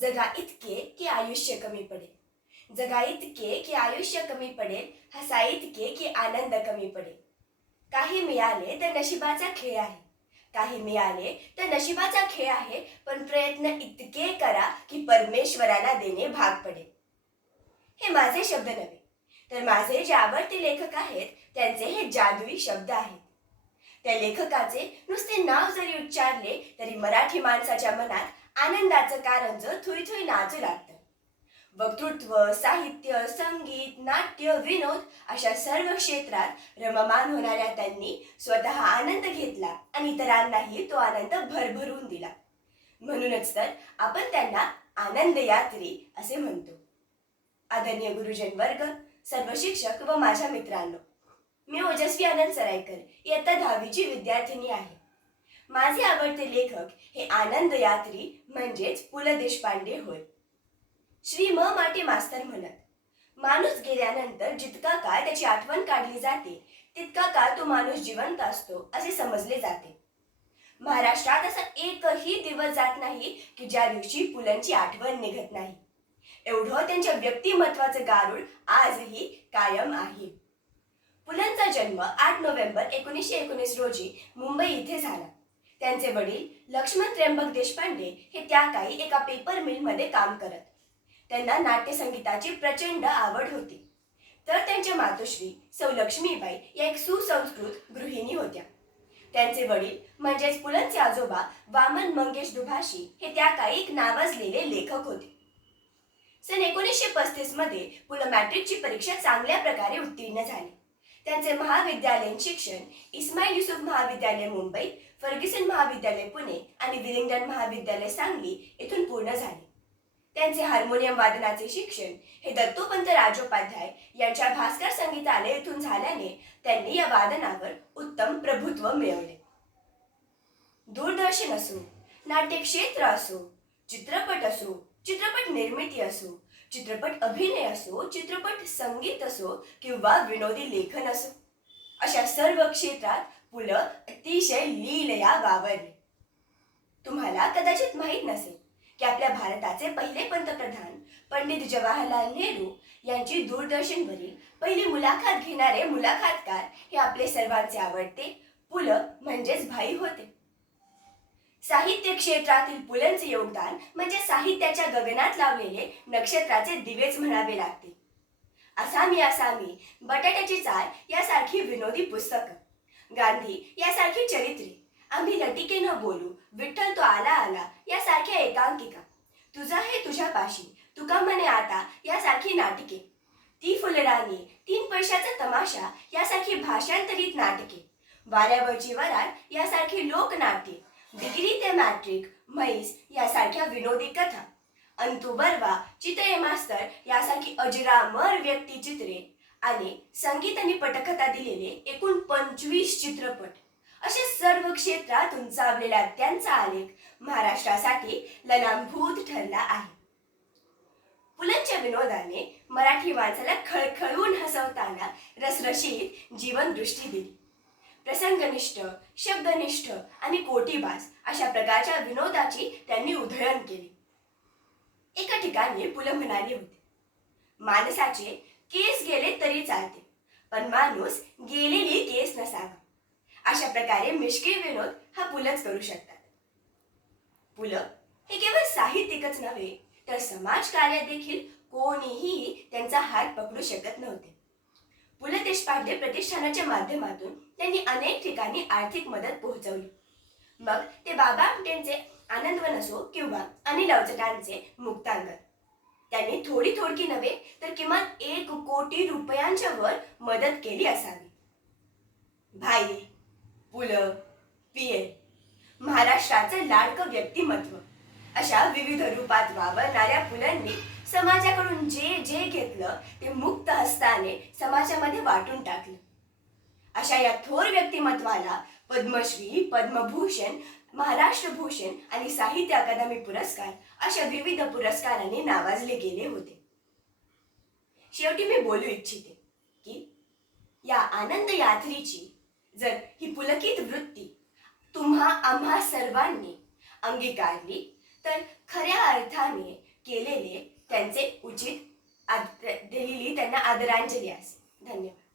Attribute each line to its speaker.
Speaker 1: जगा इतके की आयुष्य कमी पडेल. जगा इतके की आयुष्य कमी पडेल हसा इतके की आनंद कमी पडेल. काही मिळाले तर नशिबाचा खेळ आहे. काही मिळाले तर नशिबाचा खेळ आहे पण प्रयत्न इतके करा की परमेश्वराला देणे भाग पडेल. हे माझे शब्द नव्हे. तर माझे जे आवडते लेखक आहेत त्यांचे हे जादुई शब्द आहेत. त्या लेखकाचे नुसते नाव जरी उच्चारले तरी मराठी माणसाच्या मनात आनंदाचं कारंज थुई थुई नाचू लागतं. वक्तृत्व साहित्य संगीत नाट्य विनोद अशा सर्व क्षेत्रात रममान होणाऱ्या त्यांनी स्वतः आनंद घेतला आणि इतरांनाही तो आनंद भरभरून दिला. म्हणूनच तर आपण त्यांना आनंद यात्री असे म्हणतो. आदरणीय गुरुजन वर्ग सर्व शिक्षक व माझ्या मित्रांनो मी ओजस्वी आनंद सरायकर इयत्ता दहावीची विद्यार्थिनी आहे. माझे आवडते लेखक हे आनंद यात्री म्हणजेच पु ल देशपांडे होय. श्री म. माटे मास्तर म्हणत माणूस गेल्यानंतर जितका काळ त्याची आठवण काढली जाते तितका काळ तो माणूस जिवंत असतो असे समजले जाते. महाराष्ट्रात असा एकही दिवस जात नाही की ज्या दिवशी पुलंची आठवण निघत नाही. एवढं त्यांच्या व्यक्तिमत्वाचं गारुड आजही कायम आहे. पुलंचा जन्म आठ नोव्हेंबर एकोणीसशे एकोणीस रोजी मुंबई इथे झाला. त्यांचे वडील लक्ष्मण त्र्यंबक देशपांडे हे त्या काही एका पेपर मिलमध्ये काम करत. त्यांना नाट्यसंगीताची प्रचंड आवड होती. तर त्यांच्या मातोश्री सौ लक्ष्मीबाई या एक सुसंस्कृत गृहिणी होत्या. त्यांचे वडील म्हणजेच पुलंचे आजोबा वामन मंगेश दुभाषी हे त्या काही एक नावाजलेले लेखक होते. सन एकोणीसशे पस्तीसमध्ये पुल मॅट्रिकची परीक्षा चांगल्या प्रकारे उत्तीर्ण झाली. त्यांचे महाविद्यालयीन शिक्षण इस्माईल युसुफ महाविद्यालय मुंबई फर्ग्युसन महाविद्यालय पुणे आणि विलिंग्डन महाविद्यालय सांगली येथून पूर्ण झाले. त्यांचे हार्मोनियम वादनाचे शिक्षण हे दत्तोपंत राजोपाध्याय यांच्या भास्कर संगीतालय येथून झाल्याने त्यांनी या वादनावर उत्तम प्रभुत्व मिळवले. दूरदर्शन असो नाट्य क्षेत्र असो चित्रपट असो चित्रपट निर्मिती असो चित्रपट अभिनय असो चित्रपट संगीत असो किंवा विनोदी लेखन असो अशा सर्व क्षेत्रात पु ल अतिशय लीलया वावरले. तुम्हाला कदाचित माहीत नसेल की आपल्या भारताचे पहिले पंतप्रधान पंडित जवाहरलाल नेहरू यांची दूरदर्शनवरील पहिली मुलाखत घेणारे मुलाखतकार हे आपले सर्वांचे आवडते पु ल म्हणजेच भाई होते. साहित्य क्षेत्रातील पुलंचे योगदान म्हणजे साहित्याच्या गगनात लावलेले नक्षत्राचे दिवेच म्हणावे लागते. आसामी आसामी बटाट्याची चाळ यासारखी विनोदी पुस्तकं. गांधी यासारखी चरित्रे. आम्ही लटिकेनं बोलू विठ्ठल तो आला आला यासारख्या एकांकिका. तुझा हे तुझ्यापाशी तुका म्हणे आता यासारखी नाटके. ती फुलराणी तीन पैशाचा तमाशा यासारखी भाषांतरित नाटके. वाऱ्यावरची वरात यासारखी लोकनाट्ये. डिग्री ते मॅट्रिक म्हैस यासारख्या विनोदी कथा. अंतू बर्वा चितये मास्तर यासारखी अजरामर व्यक्तिचित्रे आणि संगीत आणि पटकथा दिलेले एकूण पंचवीस चित्रपट. असे सर्व क्षेत्रात उंचावलेला त्यांचा आलेख महाराष्ट्रासाठी ललांभूत ठरला आहे. पुलंच्या विनोदाने मराठी माणसाला खळखळून हसवताना रसरशीत जीवनदृष्टी दिली. प्रसंगनिष्ठ शब्दनिष्ठ आणि कोटीबाज अशा प्रकारच्या विनोदाची त्यांनी उधळण केली. एका ठिकाणी पुलं म्हणाली होती. माणसाचे केस गेले तरी चालते पण माणूस गेलेली केस नसावा. अशा प्रकारे मिश्किल विनोद हा पुलच करू शकतात. पुलं हे केवळ साहित्यिकच नव्हे तर समाजकार्यात देखील कोणीही त्यांचा हात पकडू शकत नव्हते. पु ल देशपांडे प्रतिष्ठानाच्या माध्यमातून त्यांनी अनेक ठिकाणी आर्थिक मदत पोहोचवली. मग ते बाबा आमटेंचे आनंदवन असो किंवा अनिल अवचटांचे मुक्तांगण. त्यांनी थोडी थोडकी नव्हे तर किमान एक कोटी रुपयांच्या वर मदत केली असावी. भाई पु ल महाराष्ट्राचं लाडकं व्यक्तिमत्व अशा विविध रूपात वावरणाऱ्या पुलांनी समाजाकडून जे जे घेतलं ते मुक्त हस्ताने समाजामध्ये वाटून टाकलं. अशा या थोर व्यक्तिमत्वाला पद्मश्री पद्मभूषण महाराष्ट्र भूषण आणि साहित्य अकादमी पुरस्कार अशा विविध पुरस्कारांनी नावाजले गेले होते. शेवटी मी बोलू इच्छिते की या आनंद यात्रेची जर ही पुलकित वृत्ती तुम्हा आम्हा सर्वांनी अंगीकारली तर खऱ्या अर्थाने केलेले त्यांचे उचित आद दिलेली त्यांना आदरांजली असेल धन्यवाद.